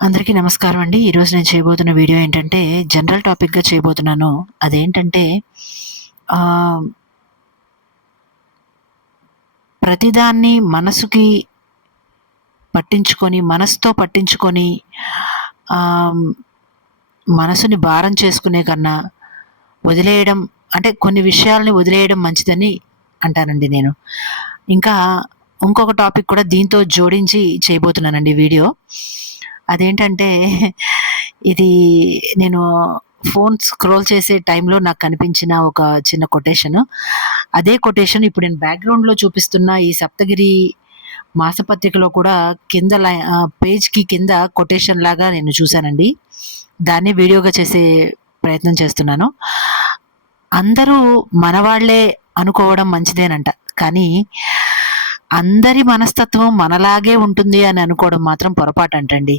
అందరికీ నమస్కారం అండి. ఈరోజు నేను చేయబోతున్న వీడియో ఏంటంటే, జనరల్ టాపిక్‌గా చేయబోతున్నాను. అదేంటంటే ఆహ్, ప్రతిదాన్ని మనసుకి పట్టించుకొని, మనసుతో పట్టించుకొని ఆహ్, మనసుని భారం చేసుకునే కన్నా వదిలేయడం అంటే కొన్ని విషయాల్ని వదిలేయడం మంచిదని అంటానండి నేను. ఇంకా ఇంకొక టాపిక్ కూడా దీంతో జోడించి చేయబోతున్నానండి వీడియో. అదేంటంటే ఇది నేను ఫోన్ స్క్రోల్ చేసే టైంలో నాకు కనిపించిన ఒక చిన్న కొటేషను. అదే కొటేషన్ ఇప్పుడు నేను బ్యాక్‌గ్రౌండ్‌లో చూపిస్తున్న ఈ 'సప్తగిరి' మాసపత్రికలో కూడా పేజ్‌కి కింద కొటేషన్ లాగా నేను చూసానండి. దాన్ని వీడియోగా చేసే ప్రయత్నం చేస్తున్నాను. అందరూ మనవాళ్ళే అనుకోవడం మంచిదేనంట. కానీ అందరి మనస్తత్వం మనలాగే ఉంటుంది అని అనుకోవడం మాత్రం పొరపాటంటండి.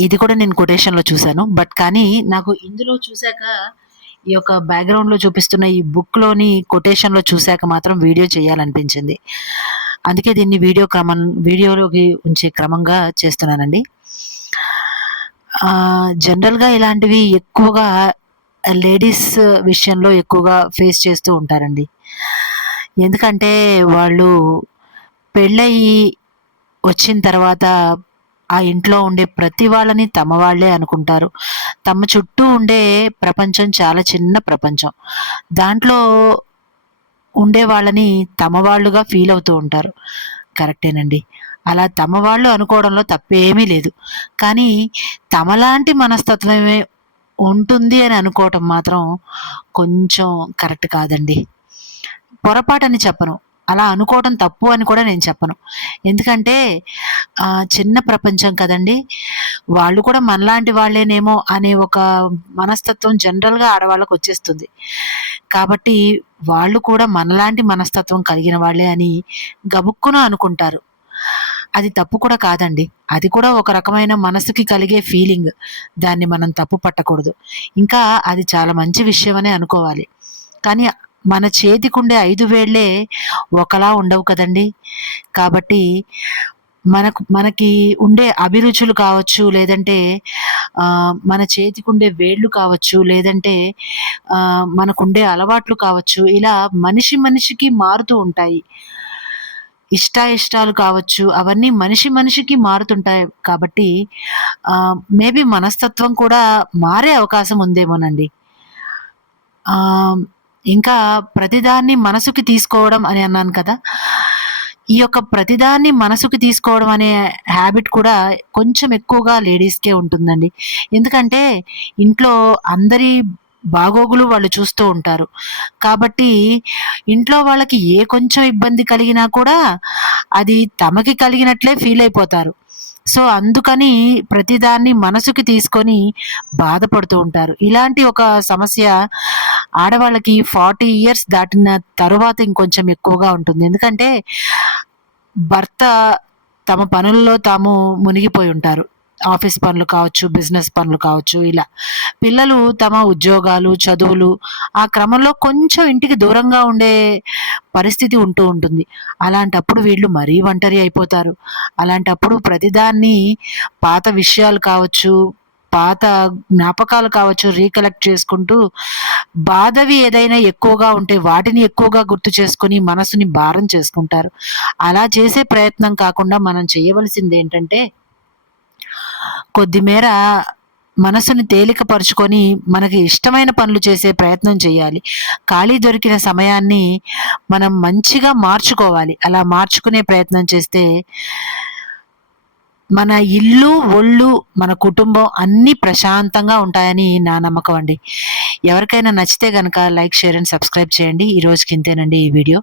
ఇది కూడా నేను కొటేషన్‌లో చూసాను. కానీ నాకు ఇందులో చూసాక ఈ యొక్క బ్యాక్‌గ్రౌండ్‌లో చూపిస్తున్న ఈ బుక్‌లోని కొటేషన్‌లో చూసాక మాత్రం వీడియో చేయాలనిపించింది. అందుకే దీన్ని వీడియోలోకి ఉంచే క్రమంగా చేస్తున్నానండి. జనరల్‌గా ఇలాంటివి ఎక్కువగా లేడీస్ విషయంలో ఎక్కువగా ఫేస్ చేస్తూ ఉంటారండి. ఎందుకంటే వాళ్ళు పెళ్ళయ్యి వచ్చిన తర్వాత ఆ ఇంట్లో ఉండే ప్రతి వాళ్ళని తమ వాళ్ళే అనుకుంటారు. తమ చుట్టూ ఉండే ప్రపంచం చాలా చిన్న ప్రపంచం. దాంట్లో ఉండే వాళ్ళని తమ వాళ్ళుగా ఫీల్ అవుతూ ఉంటారు. కరెక్టేనండి. అలా తమ వాళ్ళు అనుకోవడంలో తప్పేమీ లేదు. కానీ తమలాంటి మనస్తత్వమే ఉంటుంది అని అనుకోవటం మాత్రం కొంచెం కరెక్ట్ కాదండి. పొరపాటని చెప్పను. అలా అనుకోవటం తప్పు అని కూడా నేను చెప్పను. ఎందుకంటే చిన్న ప్రపంచం కదండీ! వాళ్ళు కూడా మనలాంటి వాళ్ళేనేమో అనే ఒక మనస్తత్వం జనరల్‌గా ఆడవాళ్ళకొచ్చేస్తుంది. కాబట్టి వాళ్ళు కూడా మనలాంటి మనస్తత్వం కలిగిన వాళ్ళే అని గబుక్కున అనుకుంటారు. అది తప్పు కూడా కాదండి. అది కూడా ఒక రకమైన మనసుకి కలిగే ఫీలింగ్. దాన్ని మనం తప్పు పట్టకూడదు. ఇంకా అది చాలా మంచి విషయమనే అనుకోవాలి. కానీ మన చేతికుండే 5 వేళ్ళే ఒకలా ఉండవు కదండీ! కాబట్టి మనకి ఉండే అభిరుచులు కావచ్చు, లేదంటే మన చేతికుండే వేళ్ళు కావచ్చు, లేదంటే మనకుండే అలవాట్లు కావచ్చు, ఇలా మనిషి మనిషికి మారుతూ ఉంటాయి. ఇష్టాయిష్టాలు కావచ్చు, అవన్నీ మనిషి మనిషికి మారుతుంటాయి కాబట్టి మేబీ మనస్తత్వం కూడా మారే అవకాశం ఉందేమోనండి. ఆహ్, ఇంకా ప్రతిదాన్ని మనసుకి తీసుకోవడం అని అన్నాను కదా! ఈ యొక్క ప్రతిదాన్ని మనసుకి తీసుకోవడం అనే హాబిట్ కూడా కొంచెం ఎక్కువగా లేడీస్‌కే ఉంటుందండి. ఎందుకంటే ఇంట్లో అందరి బాగోగులు వాళ్ళు చూస్తూ ఉంటారు. కాబట్టి ఇంట్లో వాళ్ళకి ఏ కొంచెం ఇబ్బంది కలిగినా కూడా అది తమకి కలిగినట్లే ఫీల్ అయిపోతారు. సో, అందుకని ప్రతిదాన్ని మనసుకి తీసుకొని బాధపడుతూ ఉంటారు. ఇలాంటి ఒక సమస్య ఆడవాళ్ళకి 40 ఇయర్స్ దాటిన తరువాత ఇంకొంచెం ఎక్కువగా ఉంటుంది. ఎందుకంటే భర్త తమ పనుల్లో తాము మునిగిపోయి ఉంటారు. ఆఫీస్ పనులు కావచ్చు, బిజినెస్ పనులు కావచ్చు ఇలా. పిల్లలు తమ ఉద్యోగాలు, చదువులు ఆ క్రమంలో కొంచెం ఇంటికి దూరంగా ఉండే పరిస్థితి ఉంటూ ఉంటుంది. అలాంటప్పుడు వీళ్ళు మరీ ఒంటరి అయిపోతారు. అలాంటప్పుడు ప్రతిదాన్ని పాత విషయాలు కావచ్చు, పాత జ్ఞాపకాలు కావచ్చు రీకలెక్ట్ చేసుకుంటూ బాధవి ఏదైనా ఎక్కువగా ఉంటే వాటిని ఎక్కువగా గుర్తు చేసుకొని మనసుని భారం చేసుకుంటారు. అలా చేసే ప్రయత్నం కాకుండా మనం చేయవలసిందేంటంటే కొద్దిమేర మనసుని తేలికపరుచుకొని మనకి ఇష్టమైన పనులు చేసే ప్రయత్నం చేయాలి. ఖాళీ దొరికిన సమయాన్ని మనం మంచిగా మార్చుకోవాలి. అలా మార్చుకునే ప్రయత్నం చేస్తే మన ఇల్లు, ఒళ్ళు, మన కుటుంబం అన్నీ ప్రశాంతంగా ఉంటాయని నా నమ్మకం అండి. ఎవరికైనా నచ్చితే గనక లైక్, షేర్ అండ్ సబ్స్క్రైబ్ చేయండి. ఈ రోజుకి ఇంతేనండి ఈ వీడియో.